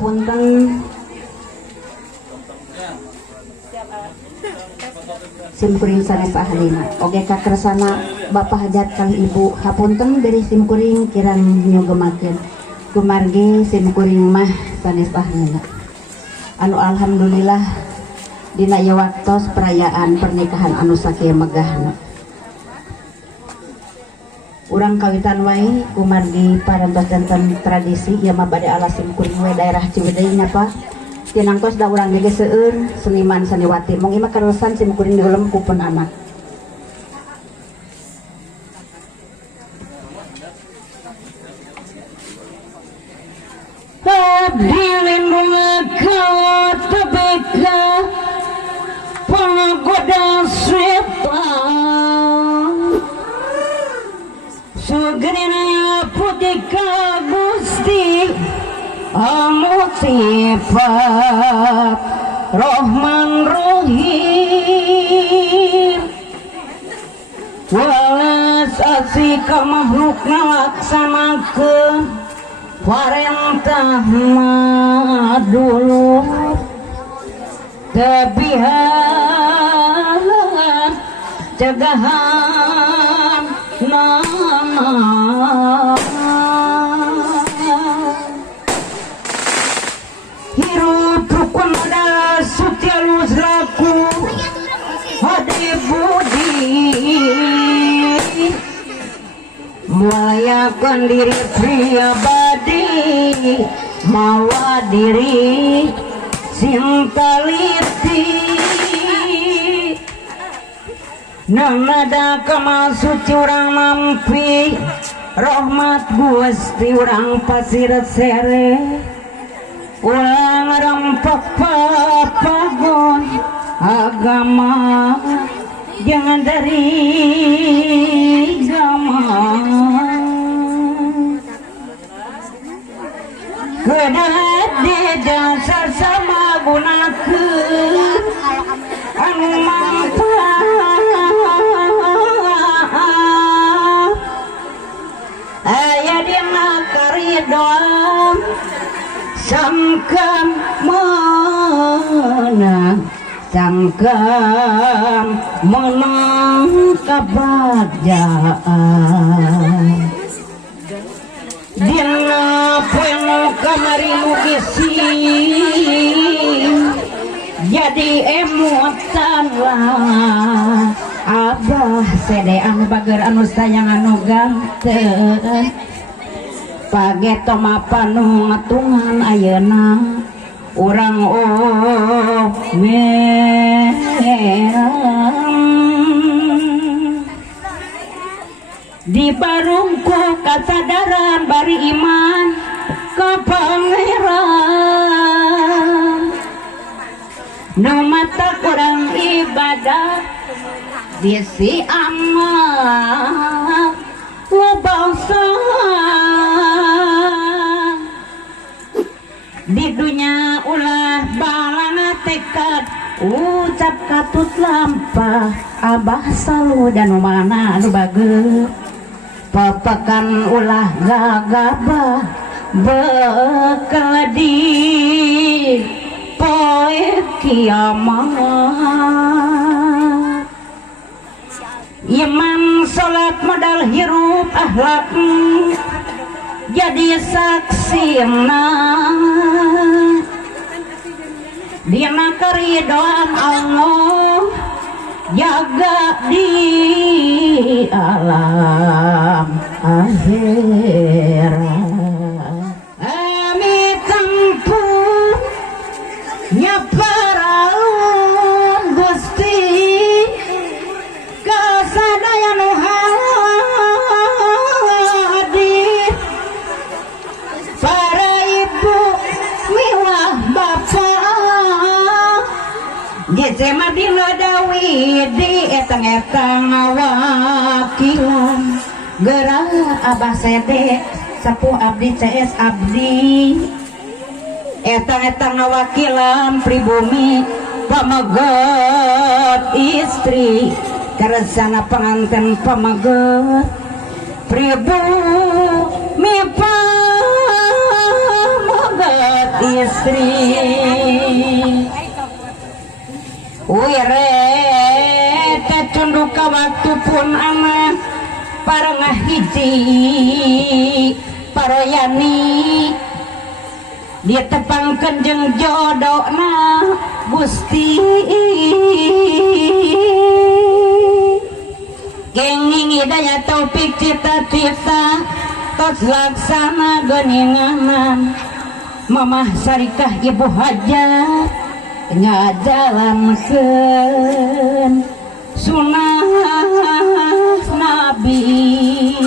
hapunten simkuring sanes ahlina oge kakersana Bapak hajat kang Ibu hapunten dari simkuring kirang nyogemakeun kumargi simkuring mah sanes ahlina anu alhamdulillah dina ieu waktos perayaan pernikahan anu sakieu megahna urang kawitan wae kumargi parantos janten tradisi ieu mah bade ala simkuring we daerah Ciwidey nya Pak tinangtos da urang ge seueur seniman saniwati mung ieu mah karusan simkuring diulem ku pun anak abdi lindunga tebeka penggoda setan sugerina putika Gusti anu sifat Rahman Rahim walas asika makhluk ngalaksanakeun parentah dulu tebihan cegahan hirup rukun adalah suci alus laku hadi budi melayakan diri pribadi mawa diri sintaliti namada kama suci urang mampi rahmat Gusti urang pasir sere ulang rempah papagon agama jangan dari agama kedat di dasar sama gunakeun anu manfaat aya dina karidon sangkan menang sangkan menang kebahagiaan dina penuh kamari mugisi jadi emutan lah abah sede anu bager anu sayang anu ganteng pageto mapanu ngatungan ayeuna urang di barungku kasadaran bari iman ka Pangeran nu mata kurang ibadah bisi amal loba di dunia ulah balana tekad ucap katut lampah abah salu dan mana anu bageut papakan ulah gagabah bekal di poe kiamat iman salat modal hirup akhlak jadi saksi dina keridhaan Allah jaga di alam akhirat amit tempur nyaparaun Gusti kasadaya nu hadir para ibu miwah bapak gece madina dawidi etang-etang wakilan gerah abah sede sepuh abdi CS abdi etang-etang wakilan pribumi pamagot istri keresana pengantin pamagot pribumi pamagot banget istri wireta cunduk ka waktu pun anak parengah hiji paroyani dia tepangkeun jeung jodona Gusti genging hidayah taufik cita-cita tos laksana geuninganan mamah sarikah ibu hajat ngajalankeun sunah nabi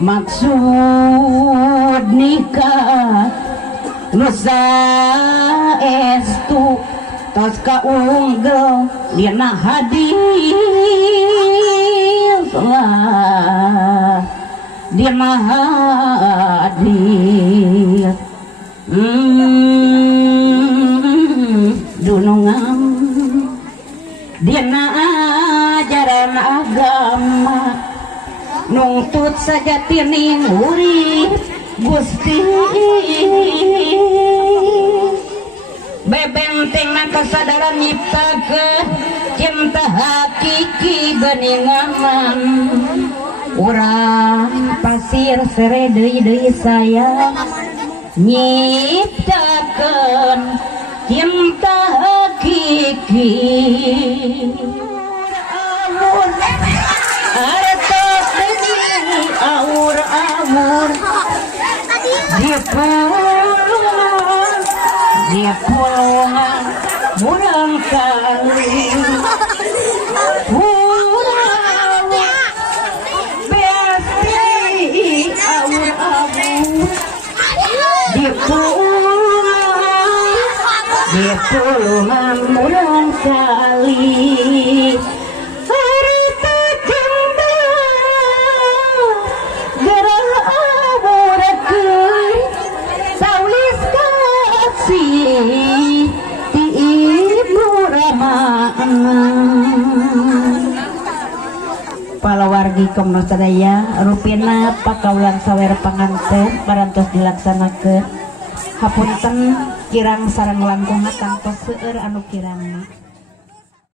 maksud nikah nusa estu tos kaunggel dina hadis lah dina hadis dunungan dina ajaran agama nungtut sajatining urip Gusti bebentengna kasadaran nyiptakeun cinta hakiki geuninganan urang pasir sere deui sayang nyiptakeun cinta hakiki artos deui aur-aur dia pulungan murang kali murang besti aur-aur dia pulungan murang kali palawargi kaum sadaya rupina pakaulan sawer panganten parantos dilaksanakeun hapunten kirang sareng langkung tanpa seueur anu kirangna